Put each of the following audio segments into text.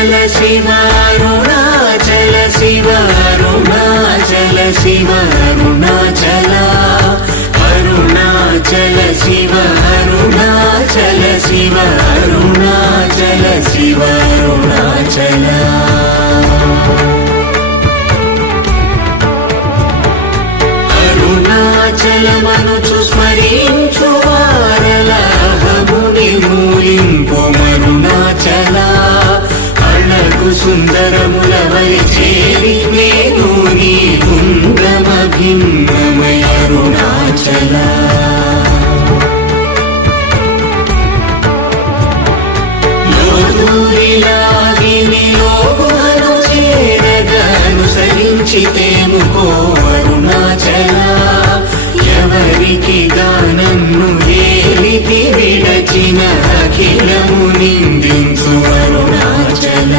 అరుణాచల శివ అరుణాచల శివ అరుణాచల శివ అరుణాచల అరుణాచల శివ అరుణాచల శివ అరుణాచల శివ అరుణాచల అరుణాచలమనుచు స్మరించు వారల అహముని మూలింపు అరుణాచల అళగు సుందరముల వరి చేరి నేను నీ గుండ్రమ భిన్నమయ అరుణాచల అనుసరించితేముకో అరుణాచల ఎవరికి గానన్ను ఏలికి విడచిన అఖిలము నిందించు అరుణాచల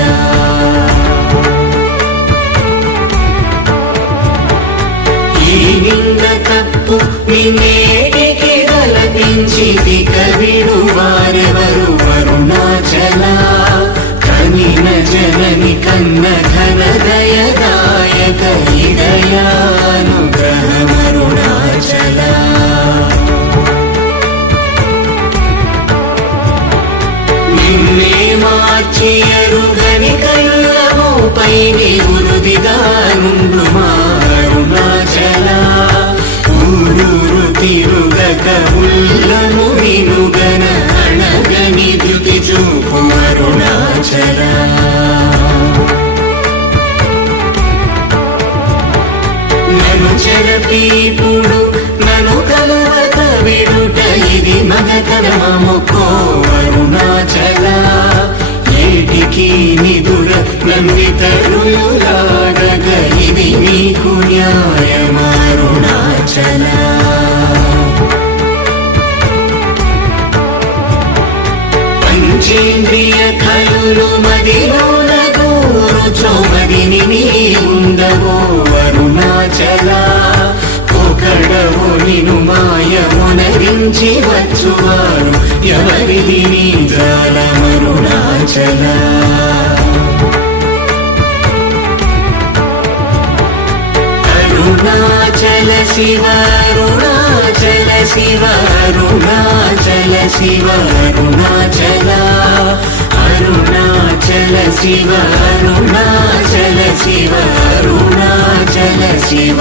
ఈ నింద తప్పు నిన్నేటికి గలపించి కవిడు వారెవరు అరుణాచల కనిన జనని కన్న ఘన దయదాయక హృదయానుగ్రహమరుణాచల నిన్నే మార్చి ఎరుగని కళ్ళమోపై ఉరుదిగా నుండు మా అరుణాచల ఊరూరు తిరుగక ఉల్లము వినుగన అణగని ధృతి చూపు అరుణాచల నన్ను చెరపీపుడు నన్ను కలవక విడుట ఇది మగతరమముకో అరుణాచల ఏటికి నిదుర నందితరులాడగ ఇది నీకు న్యాయమరుణాచల పంచేంద్రియ కలులు మదిలోన గోరుచో మదిని నీ ఉండవో అరుణాచల ఒకడవో నిను మాయమునరించి వచ్చువారు ఎవరిది నీ జాలమరుణాచల అరుణాచల శివ అరుణాచల శివ అరుణాచల శివ అరుణాచల అరుణాచల శివ అరుణాచల శివ అరుణాచల శివ